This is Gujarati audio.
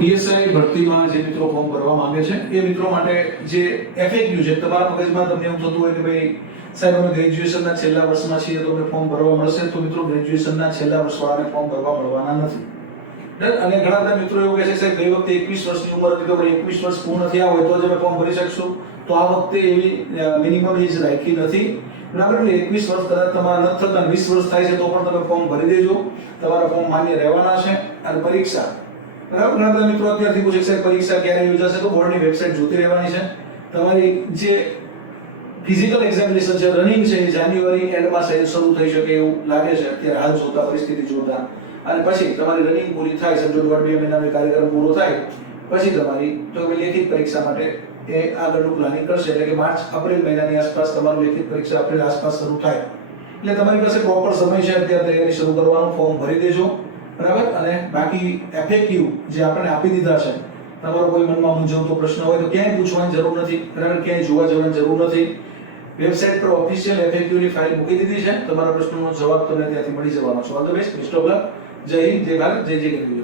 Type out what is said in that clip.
પીએસઆઈ ભરતીમાં જે મિત્રો ફોર્મ ભરવા માંગે છે એ મિત્રો માટે જે એફએક્યુ છે, તમારા મગજમાં તમને એવું થતું હોય કે ભાઈ સાહેબ અમે ગ્રેજ્યુએશનના છેલ્લા વર્ષમાં છીએ તો અમને ફોર્મ ભરવા મળશે, તો મિત્રો ગ્રેજ્યુએશનના છેલ્લા વર્ષવાળાને ફોર્મ ભરવા મળવાના નથી. અને ઘણા બધા મિત્રો એવું કહે છે સાહેબ ગઈ વખતે 21 વર્ષની ઉંમર હતી તો 21 વર્ષ પૂર્ણ થયા હોય તો જ અમે ફોર્મ ભરી શકશું, તો આ વખતે એવી મિનિમમ એજ રાખી નથી. બરાબર, એટલે 21 વર્ષ કદાચ તમારા નથી થતા 20 વર્ષ થાય છે તો પણ તમે ફોર્મ ભરી દેજો, તમારા ફોર્મ માન્ય રહેવાના છે. અને પરીક્ષા, બરાબર, ઘણા બધા મિત્રો અત્યારથી પૂછે છે પરીક્ષા ક્યારે યોજાશે, તો બોર્ડની વેબસાઇટ જોતી રહેવાની છે. તમારી જે ફિઝિકલ એક્ઝામિનેશન છે, રનિંગ છે, એ જાન્યુઆરી એન્ડમાં શરૂ થઈ શકે એવું લાગે છે અત્યારે હાલ જોતા, પરિસ્થિતિ જોતા. અને પછી તમારી રનિંગ પૂરી થાય, સમજો 1.5 મહિનાનો કાર્યક્રમ પૂરો થાય પછી તમારી તો લેખિત પરીક્ષા માટે એ આગળનું પ્લાનિંગ કરશે, એટલે કે માર્ચ એપ્રિલ મહિનાની આસપાસ તમારું લેખિત પરીક્ષા એપ્રિલ આસપાસ શરૂ થાય. એટલે તમારી પાસે પ્રોપર સમય છે અત્યારે તૈયારી શરૂ કરવાનું, ફોર્મ ભરી દેજો. બરાબર, અને બાકી એફએક્યુ જે આપણે આપી દીધા છે, તમારો કોઈ મનમાં મૂંઝવતો પ્રશ્ન હોય તો ક્યાંય પૂછવાની જરૂર નથી, બરાબર, ક્યાંય જોવા જવાની જરૂર નથી. વેબસાઇટ પર ઓફિશિયલ એફએક્યુ ની ફાઇલ મૂકી દીધી છે, તમારા પ્રશ્નોનો જવાબ તમને ત્યાંથી મળી જવાનો છે. All the best, best of luck. જય હિન્દ, જય ભારત, જય જય ગરવી.